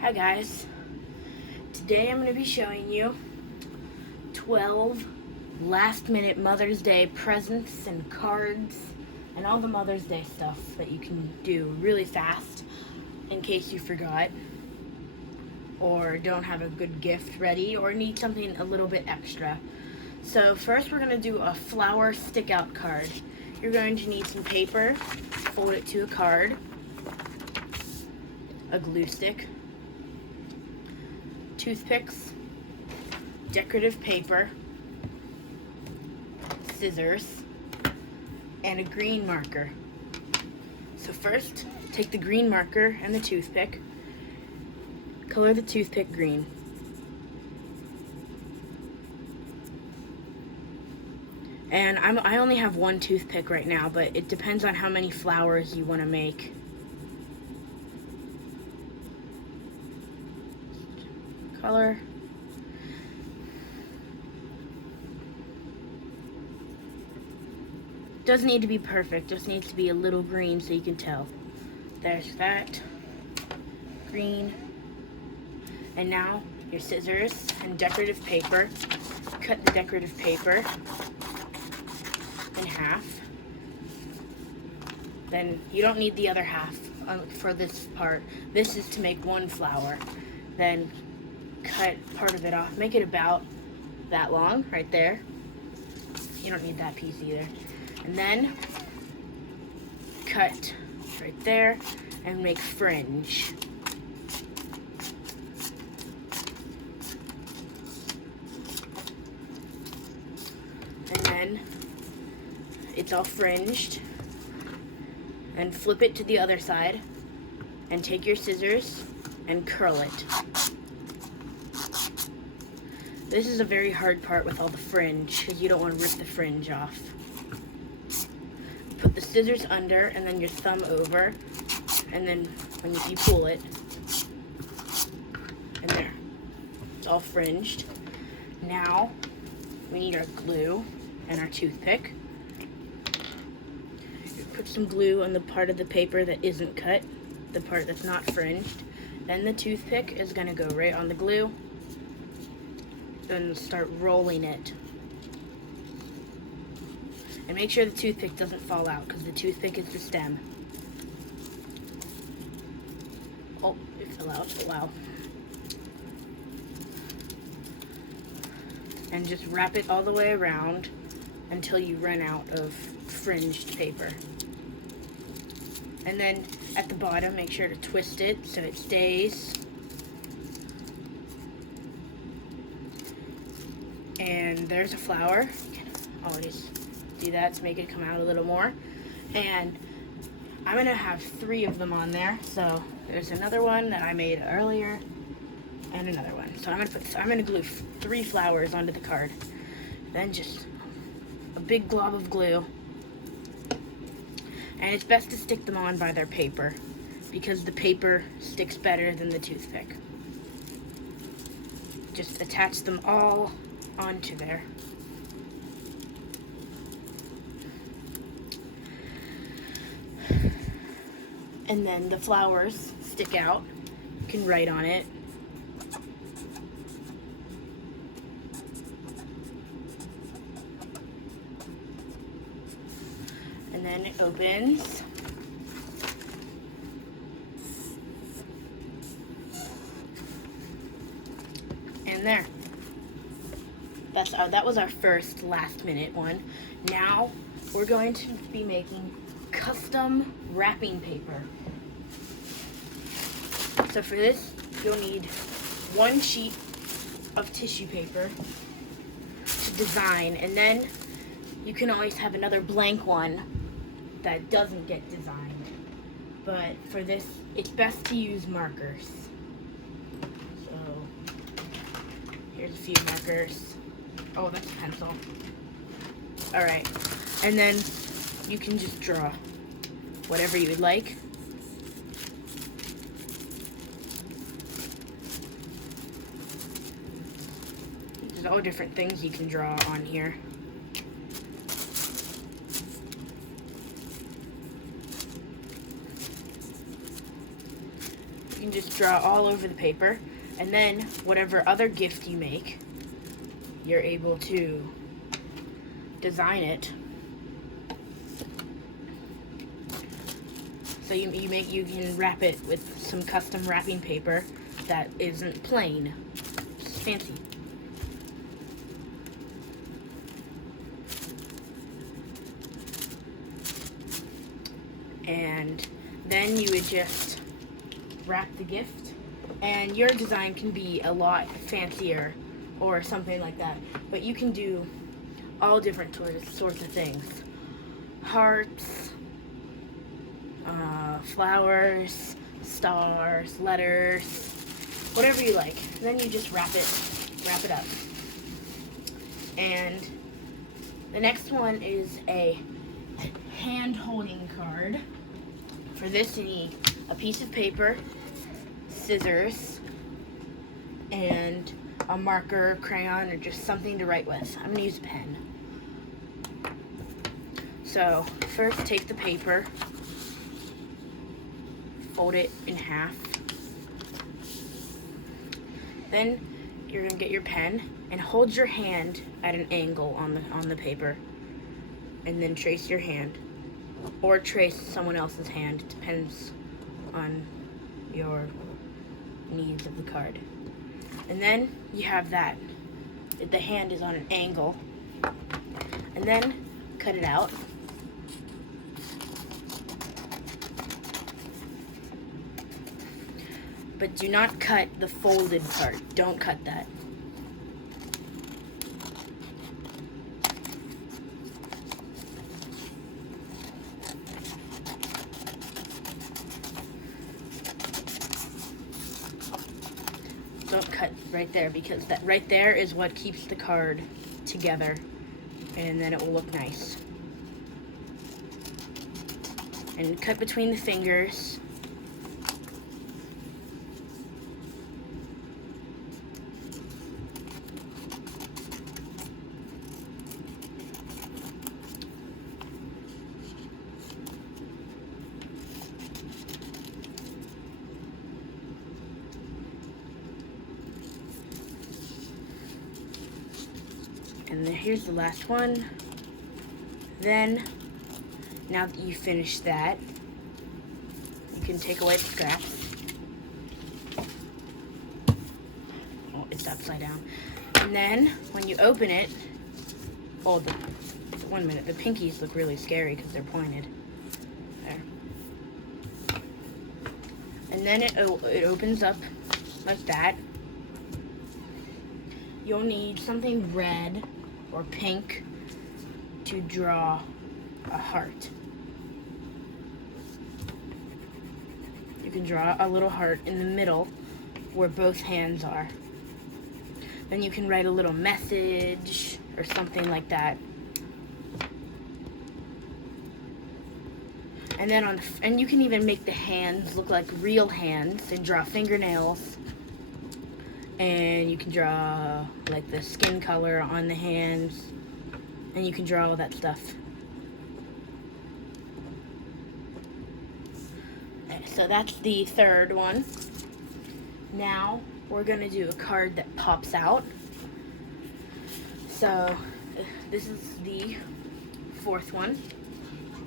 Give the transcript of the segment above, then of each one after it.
Hi guys, today I'm going to be showing you 12 last minute Mother's Day presents and cards and all the Mother's Day stuff that you can do really fast in case you forgot or don't have a good gift ready or need something a little bit extra. So first we're going to do a flower stick out card. You're going to need some paper, fold it to a card, a glue stick, toothpicks, decorative paper, scissors, and a green marker. So first, take the green marker and the toothpick, color the toothpick green. And I only have one toothpick right now, but it depends on how many flowers you want to make. Color. Doesn't need to be perfect, just needs to be a little green so you can tell. There's that. Green. And now your scissors and decorative paper. Cut the decorative paper in half. Then you don't need the other half for this part. This is to make one flower. Then cut part of it off. Make it about that long, right there. You don't need that piece either. And then cut right there and make fringe. And then it's all fringed. And flip it to the other side and take your scissors and curl it. This is a very hard part with all the fringe because you don't want to rip the fringe off. Put the scissors under and then your thumb over, and then when you pull it, and there, it's all fringed. Now we need our glue and our toothpick. Put some glue on the part of the paper that isn't cut, the part that's not fringed. Then the toothpick is going to go right on the glue. Then start rolling it. And make sure the toothpick doesn't fall out because the toothpick is the stem. Oh, it fell out. Wow. And just wrap it all the way around until you run out of fringed paper. And then at the bottom, make sure to twist it so it stays. And there's a flower. You can always do that to make it come out a little more. And I'm gonna have 3 of them on there. So there's another one that I made earlier and another one. So I'm gonna glue 3 flowers onto the card. Then just a big glob of glue. And it's best to stick them on by their paper because the paper sticks better than the toothpick. Just attach them all onto there. And then the flowers stick out. You can write on it. And then it opens. And there. That was our first last minute one. Now we're going to be making custom wrapping paper. So for this, you'll need 1 sheet of tissue paper to design, and then you can always have another blank one that doesn't get designed. But for this, it's best to use markers. So here's a few markers. Oh, that's a pencil. Alright, and then you can just draw whatever you would like. There's all different things you can draw on here. You can just draw all over the paper, and then whatever other gift you make, you're able to design it. So you can wrap it with some custom wrapping paper that isn't plain. It's fancy. And then you would just wrap the gift, and your design can be a lot fancier or something like that. But you can do all different sorts of things. Hearts, flowers, stars, letters, whatever you like. And then you just wrap it up. And the next one is a hand-holding card. For this, you need a piece of paper, scissors, and a marker, crayon, or just something to write with. I'm gonna use a pen. So first, take the paper, fold it in half. Then you're gonna get your pen and hold your hand at an angle on the paper, and then trace your hand, or trace someone else's hand. It depends on your needs of the card. And then you have that. The hand is on an angle. And then cut it out. But do not cut the folded part. Don't cut that. Don't cut right there, because that right there is what keeps the card together, and then it will look nice. And cut between the fingers. And then here's the last one. Then, now that you finish that, you can take away the scraps. Oh, it's upside down. And then, when you open it, oh, 1 minute, the pinkies look really scary because they're pointed. There. And then it opens up like that. You'll need something red or pink to draw a heart. You can draw a little heart in the middle where both hands are. Then you can write a little message or something like that. And then and you can even make the hands look like real hands and draw fingernails. And you can draw like the skin color on the hands, and you can draw all that stuff. So that's the third one. Now we're gonna do a card that pops out. So this is the fourth one.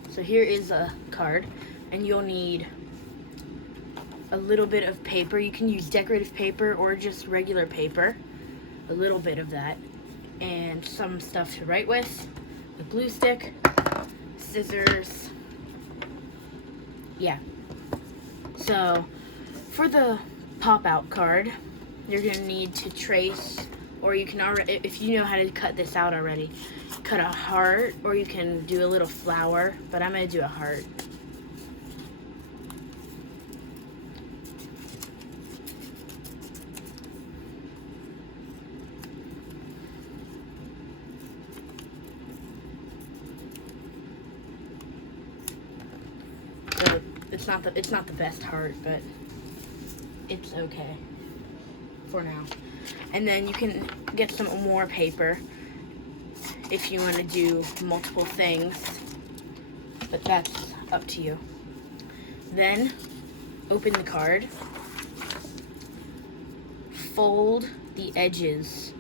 So here is a card, and you'll need a little bit of paper. You can use decorative paper or just regular paper. A little bit of that. And some stuff to write with. A glue stick, scissors. Yeah. So, for the pop-out card, you're going to need to trace, or you can already, if you know how to cut this out already, cut a heart, or you can do a little flower, but I'm going to do a heart. It's not the best heart, but it's okay for now. And then you can get some more paper if you want to do multiple things, but that's up to you. Then open the card, fold the edges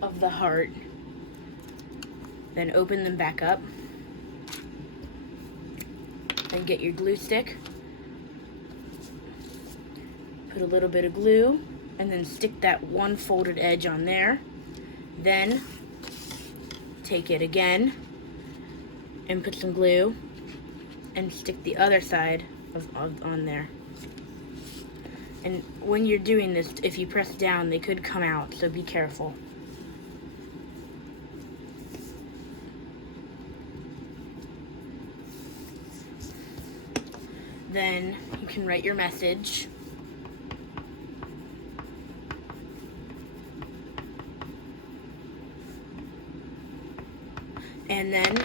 of the heart, then open them back up, then get your glue stick, put a little bit of glue, and then stick that one folded edge on there. Then take it again and put some glue and stick the other side on there. And when you're doing this, if you press down, they could come out, so be careful. Then you can write your message. And then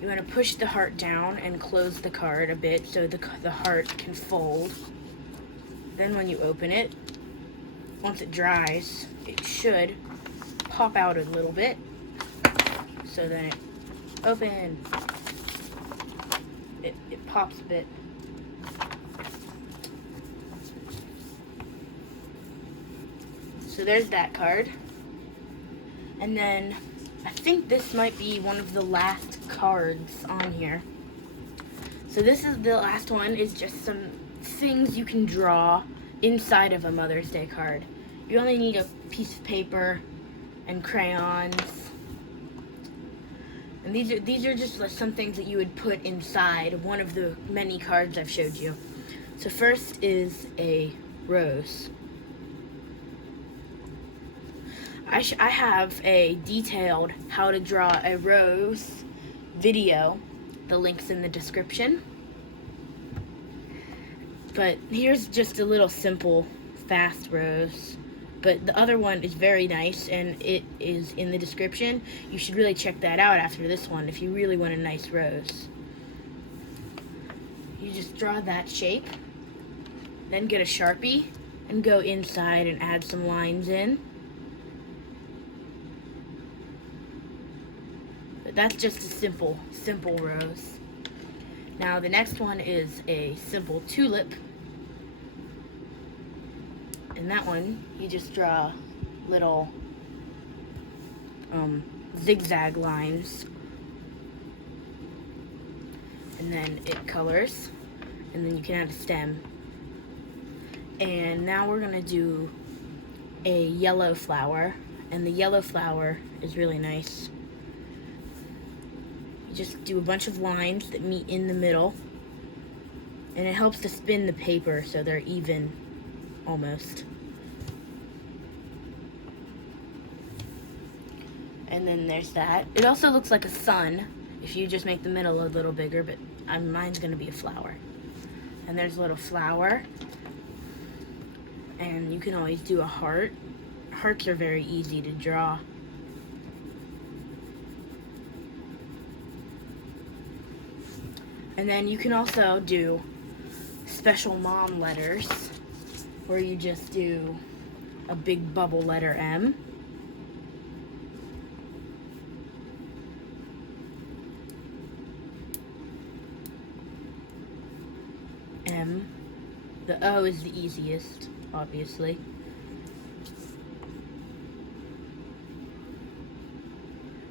you want to push the heart down and close the card a bit so the heart can fold. Then when you open it, once it dries, it should pop out a little bit. So then it open, it pops a bit. So there's that card. And then I think this might be one of the last cards on here. So this is the last one, is just some things you can draw inside of a Mother's Day card. You only need a piece of paper and crayons. And these are just some things that you would put inside one of the many cards I've showed you. So first is a rose. I have a detailed how to draw a rose video. The link's in the description. But here's just a little simple, fast rose. But the other one is very nice, and it is in the description. You should really check that out after this one if you really want a nice rose. You just draw that shape, then get a Sharpie and go inside and add some lines in. But that's just a simple rose. Now the next one is a simple tulip. And that one, you just draw little zigzag lines. And then it colors. And then you can add a stem. And now we're gonna do a yellow flower. And the yellow flower is really nice. You just do a bunch of lines that meet in the middle. And it helps to spin the paper so they're even, almost. And then there's that. It also looks like a sun if you just make the middle a little bigger, but mine's gonna be a flower. And there's a little flower. And you can always do a heart. Hearts are very easy to draw. And then you can also do special mom letters, where you just do a big bubble letter M. M. The O is the easiest, obviously.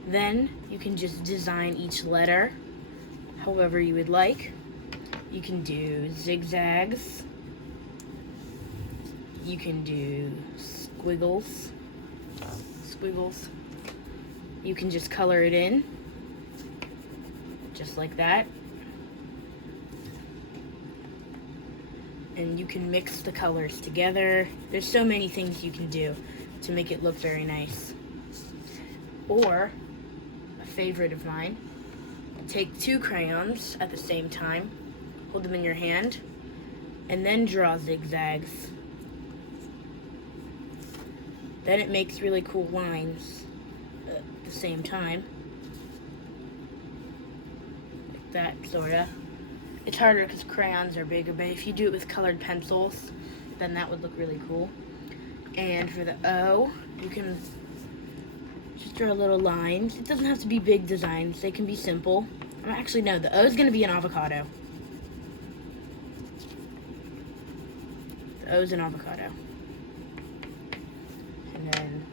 Then you can just design each letter however you would like. You can do zigzags. You can do squiggles. You can just color it in, just like that. And you can mix the colors together. There's so many things you can do to make it look very nice. Or, a favorite of mine, take 2 crayons at the same time, hold them in your hand, and then draw zigzags. Then it makes really cool lines at the same time. Like that, sorta. It's harder because crayons are bigger, but if you do it with colored pencils, then that would look really cool. And for the O, you can just draw little lines. It doesn't have to be big designs. They can be simple. Actually, no, the O is going to be an avocado. The O is an avocado. and then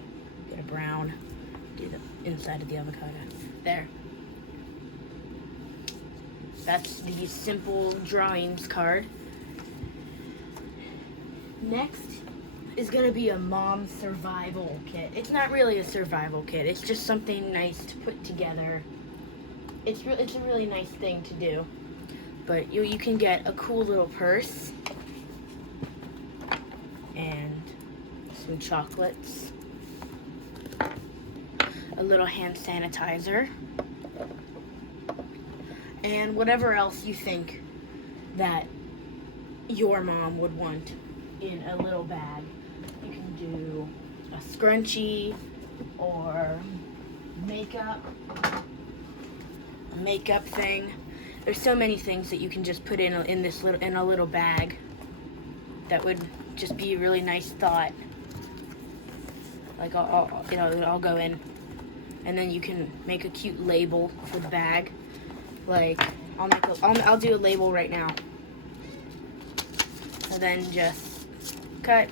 get a brown, do the inside of the avocado. There. That's the simple drawings card. Next is gonna be a mom survival kit. It's not really a survival kit. It's just something nice to put together. It's a really nice thing to do. But you can get a cool little purse and some chocolates, a little hand sanitizer, and whatever else you think that your mom would want in a little bag. You can do a scrunchie or makeup, a makeup thing. There's so many things that you can just put in a little bag that would just be a really nice thought. Like I'll go in, and then you can make a cute label for the bag. Like I'll do a label right now, and then just cut.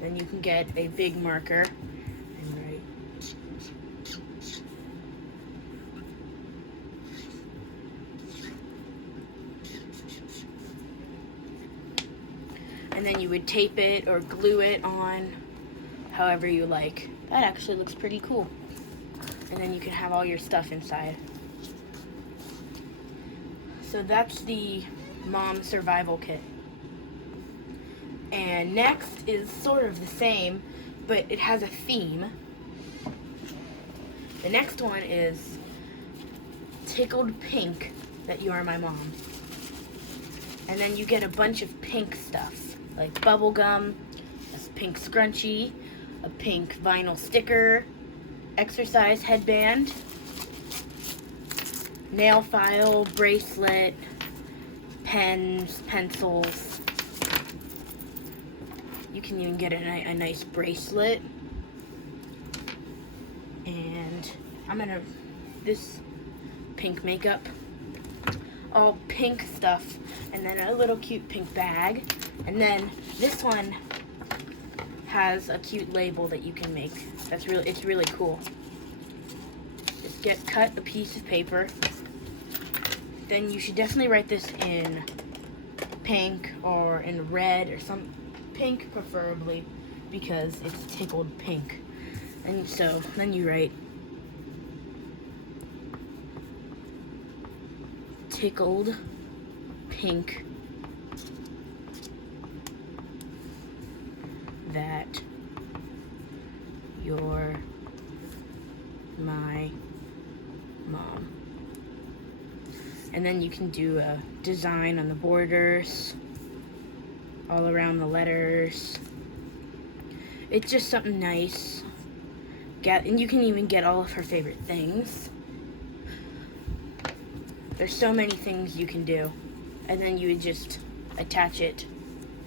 Then you can get a big marker and write. And then you would tape it or glue it on however you like. That actually looks pretty cool. And then you can have all your stuff inside. So that's the mom survival kit. And next is sort of the same, but it has a theme. The next one is Tickled Pink, that you are my mom. And then you get a bunch of pink stuff, like bubble gum, a pink scrunchie, a pink vinyl sticker, exercise headband, nail file, bracelet, pens, pencils. You can even get a nice bracelet. And this pink makeup, all pink stuff, and then a little cute pink bag. And then this one has a cute label that you can make. It's really cool. Just cut a piece of paper. Then you should definitely write this in pink or in red or some pink preferably, because it's tickled pink. And so then you write tickled pink that you're my mom. And then you can do a design on the borders, all around the letters. It's just something nice. And you can even get all of her favorite things. There's so many things you can do. And then you would just attach it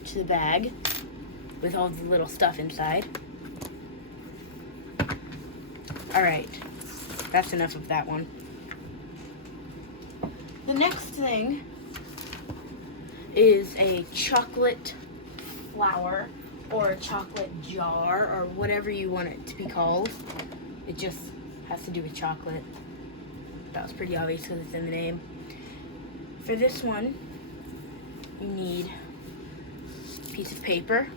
to the bag with all the little stuff inside. Alright, that's enough of that one. The next thing is a chocolate flower or a chocolate jar or whatever you want it to be called. It just has to do with chocolate. That was pretty obvious because it's in the name. For this one, you need a piece of paper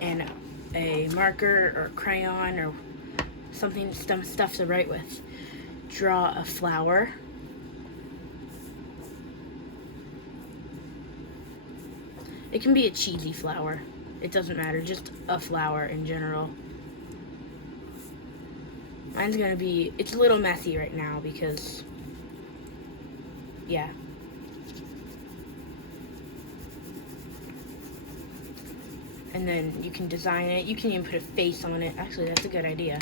and a marker or crayon or something, stuff to write with. Draw a flower. It can be a cheesy flower. It doesn't matter, just a flower in general. Mine's gonna be, it's a little messy right now because, yeah. And then you can design it. You can even put a face on it. Actually, that's a good idea.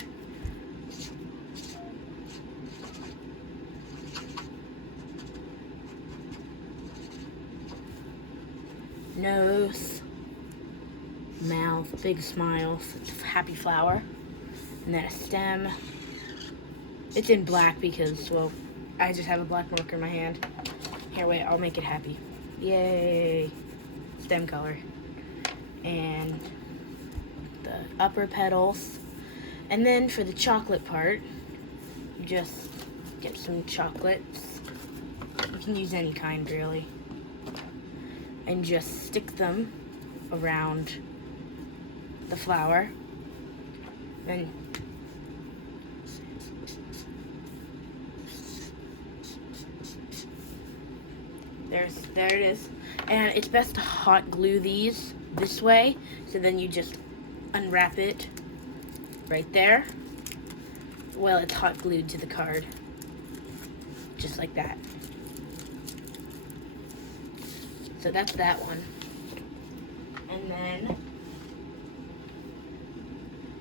Nose, mouth, big smile, happy flower, and then a stem. It's in black because, well, I just have a black marker in my hand. Here, wait, I'll make it happy. Yay! Stem color. and the upper petals. And then for the chocolate part, you just get some chocolates. You can use any kind really. And just stick them around the flower. Then there it is. And it's best to hot glue these this way, so then you just unwrap it right there. Well, it's hot glued to the card, just like that. So that's that one. And then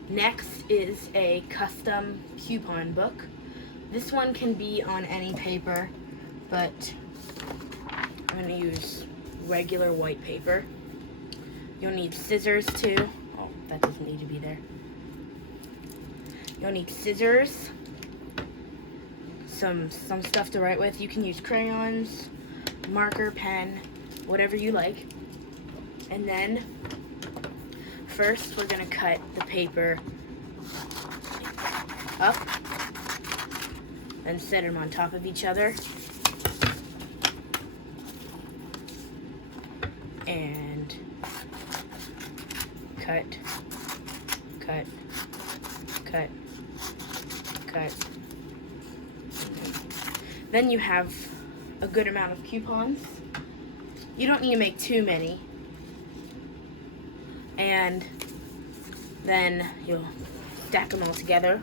next is a custom coupon book. This one can be on any paper, but I'm going to use regular white paper. You'll need scissors too. Oh, that doesn't need to be there. You'll need scissors, some stuff to write with. You can use crayons, marker, pen, whatever you like. And then first we're going to cut the paper up and set them on top of each other. And cut, cut, cut, cut. Then you have a good amount of coupons. You don't need to make too many. And then you'll stack them all together.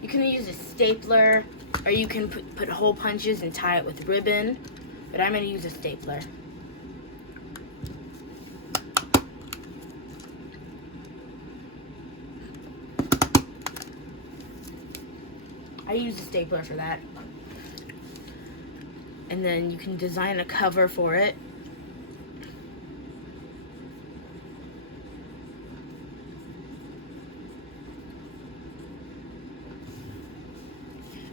You can use a stapler, or you can put hole punches and tie it with ribbon, but I'm going to use a stapler. I use a stapler for that. And then you can design a cover for it.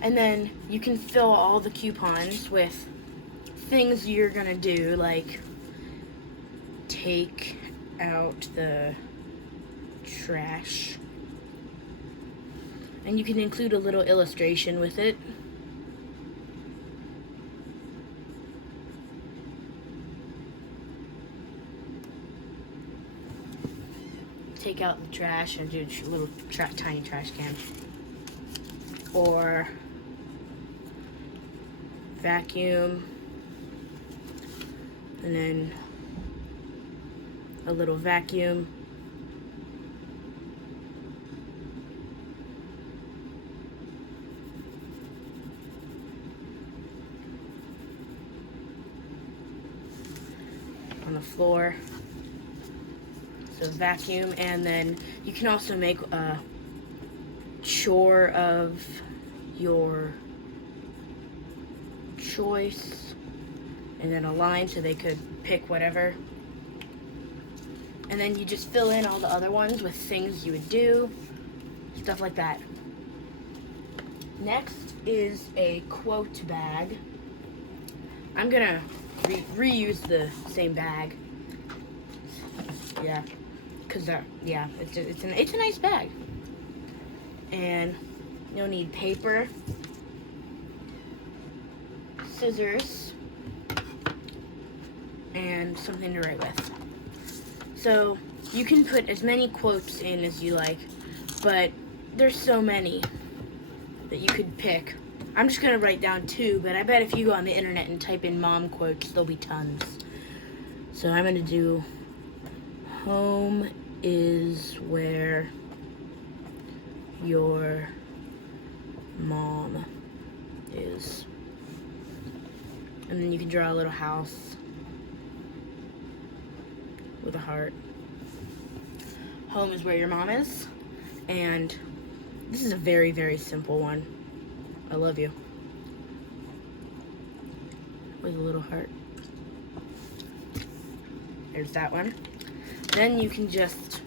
And then you can fill all the coupons with things you're gonna do, like take out the trash. And you can include a little illustration with it. Take out the trash and do a little tiny trash can. Or vacuum. And then a little vacuum. On the floor. So vacuum, and then you can also make a chore of your choice, and then a line so they could pick whatever. And then you just fill in all the other ones with things you would do, stuff like that. Next is a quote bag. I'm gonna reuse the same bag. Yeah, cause it's a nice bag. And you'll need paper, scissors, and something to write with. So you can put as many quotes in as you like, but there's so many that you could pick. I'm just gonna write down 2, but I bet if you go on the internet and type in mom quotes, there'll be tons. So I'm gonna do home is where your mom is. And then you can draw a little house with a heart. Home is where your mom is. And this is a very, very simple one. I love you. With a little heart. There's that one. Then you can just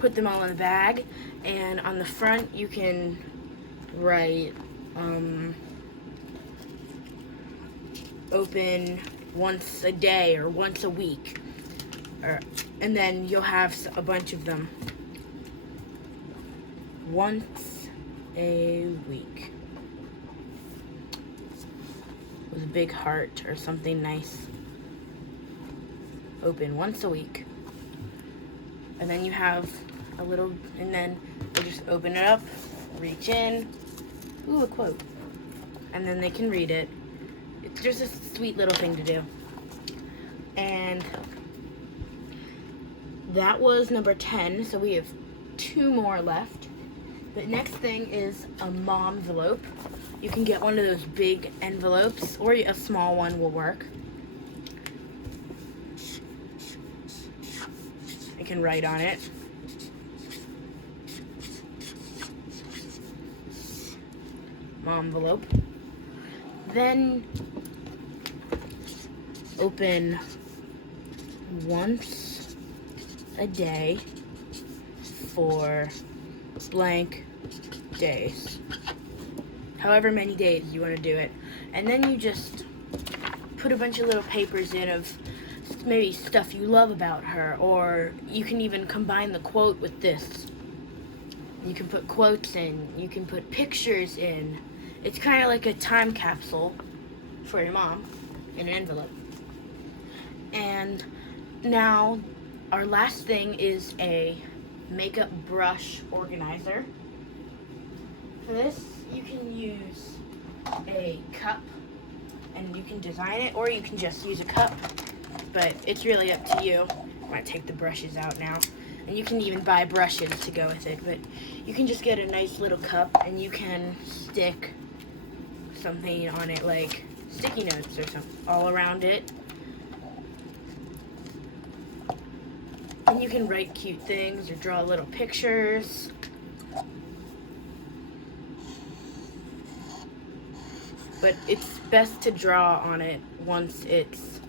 put them all in the bag, and on the front you can write open once a day or once a week. and then you'll have a bunch of them once a week with a big heart or something nice. Open once a week. And then you have a little, and then they just open it up, reach in, ooh, a quote, and then they can read it. It's just a sweet little thing to do. And that was number 10, so we have 2 more left. The next thing is a mom envelope. You can get one of those big envelopes, or a small one will work. You can write on it. Mom envelope. Then open once a day for blank days. However many days you want to do it. And then you just put a bunch of little papers in of maybe stuff you love about her, or you can even combine the quote with this. You can put quotes in, you can put pictures in. It's kind of like a time capsule for your mom in an envelope. And now our last thing is a makeup brush organizer. For this, you can use a cup and you can design it, or you can just use a cup, but it's really up to you. I'm gonna take the brushes out now. And you can even buy brushes to go with it, but you can just get a nice little cup and you can stick something on it, like sticky notes or something, all around it. And you can write cute things or draw little pictures. But it's best to draw on it once it's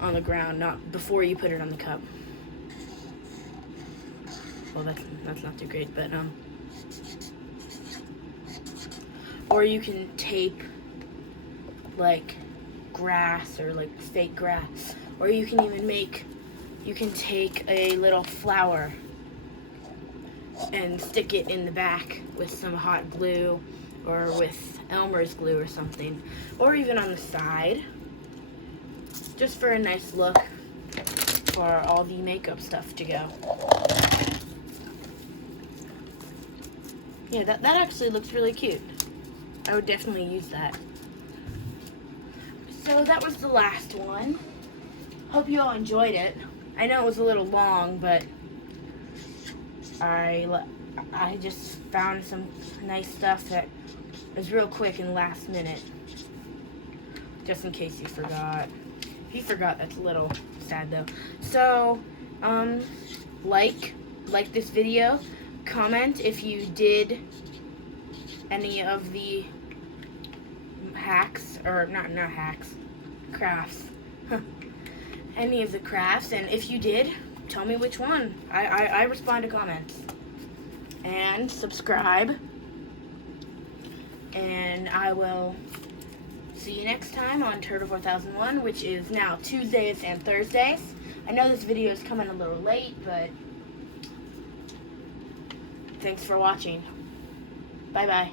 on the ground, not before you put it on the cup. Well, that's not too great, but or you can tape like grass or like fake grass, or you can even take a little flower and stick it in the back with some hot glue or with Elmer's glue or something, or even on the side, just for a nice look for all the makeup stuff to go. Yeah, that actually looks really cute. I would definitely use that. So that was the last one. Hope you all enjoyed it. I know it was a little long, but I just found some nice stuff that was real quick and last minute. Just in case you forgot. If you forgot, that's a little sad though. So, like this video. Comment if you did any of the hacks, or not hacks, crafts. Any of the crafts, and if you did, tell me which one. I respond to comments. And subscribe. And I will see you next time on Turtle 4001, which is now Tuesdays and Thursdays. I know this video is coming a little late, but thanks for watching. Bye-bye.